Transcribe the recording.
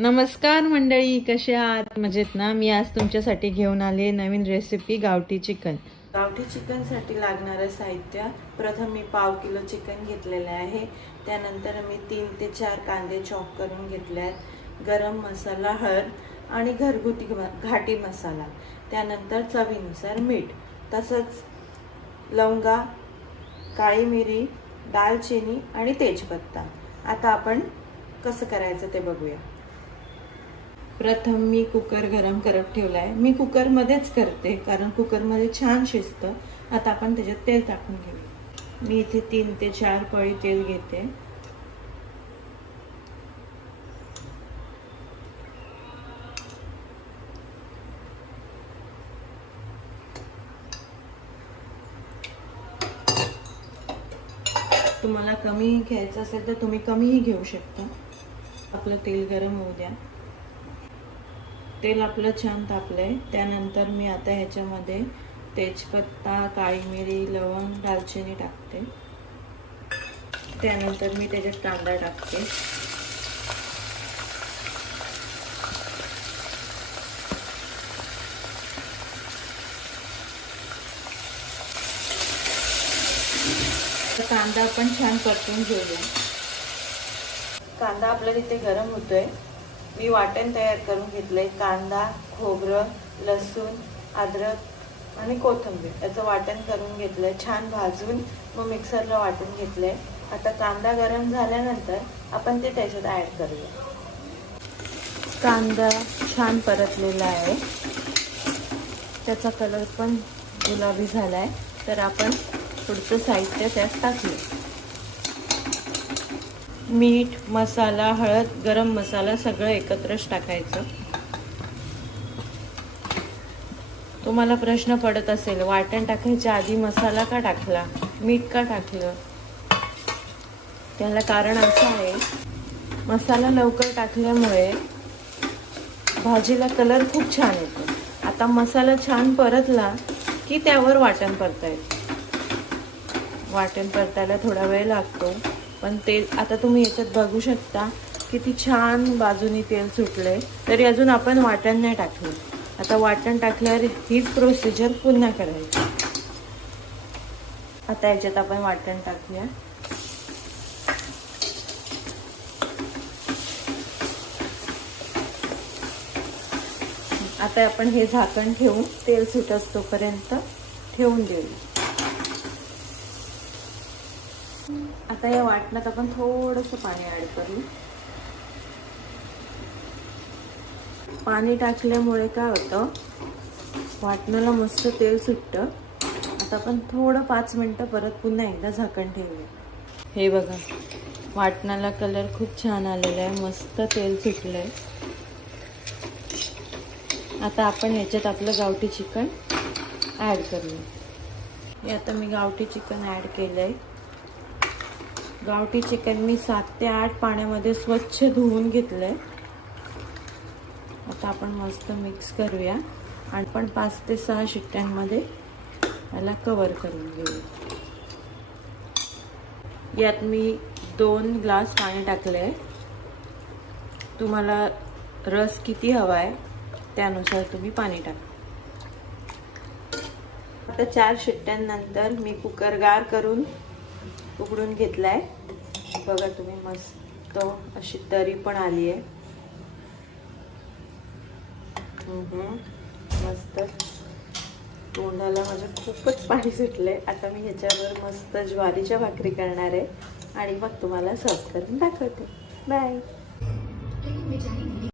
नमस्कार मंडळी कसे आहात? मजेत ना? मी आज तुमच्यासाठी घेऊन आले नवीन रेसिपी गावठी चिकन. गावठी चिकनसाठी लागणारं साहित्य प्रथम मी पाव किलो चिकन घेतलेलं आहे. त्यानंतर मी तीन ते चार कांदे चॉप करून घेतले आहेत गरम मसाला हळद आणि घरगुती घाटी मसाला. त्यानंतर चवीनुसार मीठ. तसंच लवंगा काळी मिरी दालचिनी आणि तेजपत्ता. आता आपण कसं करायचं ते बघूया. प्रथम मी कुकर गरम करत ठेवला आहे मी कुकरमध्येच करते कारण कुकरमध्ये छान शिजतं. आता आपण त्याच्यात तेल टाकून घेऊ. मी इथे तीन ते चार पळी तेल घेते. तुम्हाला कमी घ्यायचं असेल तर तुम्ही कमीही घेऊ शकता. आपलं तेल गरम होऊ द्या. तेल आपलं छान तापलं आहे त्यानंतर मी आता ह्याच्यामध्ये तेजपत्ता काळी मिरी लवंग दालचिनी टाकते. त्यानंतर मी त्याच्यात कांदा टाकते. तर कांदा आपण छान परतून घेऊया. कांदा आपल्या तिथे गरम होतोय. मी वाटण तयार करून घेतलंय कांदा खोबरं लसूण अद्रक आणि कोथिंबीर. याचं वाटण करून घेतलंय छान भाजून मग मिक्सरला वाटून घेतलंय. आता कांदा गरम झाल्यानंतर आपण ते त्याच्यात ॲड करूया. कांदा छान परतलेला आहे. त्याचा कलर पण गुलाबी झाला आहे तर आपण पुढचं साहित्य त्यात टाकलं मीठ मसाला हळद गरम मसाला सगळं एकत्रच टाकायचं. तुम्हाला प्रश्न पडत असेल वाटण टाकायच्या आधी मसाला का टाकला? मीठ का टाकलं? त्याला कारण असं आहे मसाला लवकर टाकल्यामुळे भाजीला कलर खूप छान येतो. आता मसाला छान परतला की त्यावर वाटण परतायचं. वाटण परतायला थोडा वेळ लागतो. पण ते आता तुम्ही याच्यात बघू शकता किती छान बाजूनी तेल सुटलंय. तरी अजून आपण वाटण नाही टाकलं. आता वाटण टाकल्यावर हीच प्रोसिजर पुन्हा करायची. आता याच्यात आपण वाटण टाकूया. आता आपण हे झाकण ठेवून तेल सुट तोपर्यंत ठेवून देऊया. आता या वाटणात आपण थोडस पाणी ऍड करू. पाणी टाकल्यामुळे काय होतं? वाटणाला मस्त तेल सुटतं. आता आपण थोडं पाच मिनटं परत पुन्हा एकदा झाकण ठेवूया. हे बघा वाटणाला कलर खूप छान आलेला आहे. मस्त तेल सुटलंय. आता आपण ह्याच्यात आपलं गावठी चिकन ॲड करूया. हे आता मी गावठी चिकन ॲड केलं आहे गावठी चिकन मी सात ते आठ पाण्यामध्ये स्वच्छ धुवून घेतलंय. आता आपण मस्त मिक्स करूया. आणि पण पाच ते सहा शिट्ट्यांमध्ये याला कवर करून घेऊ यात मी दोन ग्लास पाणी टाकले आहे तुम्हाला रस किती हवा आहे त्यानुसार तुम्ही पाणी टाका. आता चार शिट्ट्यांनंतर मी कुकर गार करून उघडून घेतला आहे बघा तुम्ही मस्त अशी तरी पण आली आहे. मस्त. तोंडाला माझ्या खूपच पाणी सुटलंय. आता मी ह्याच्यावर मस्त ज्वारीच्या भाकरी करणार आहे. आणि मग तुम्हाला सर्व करून दाखवते. बाय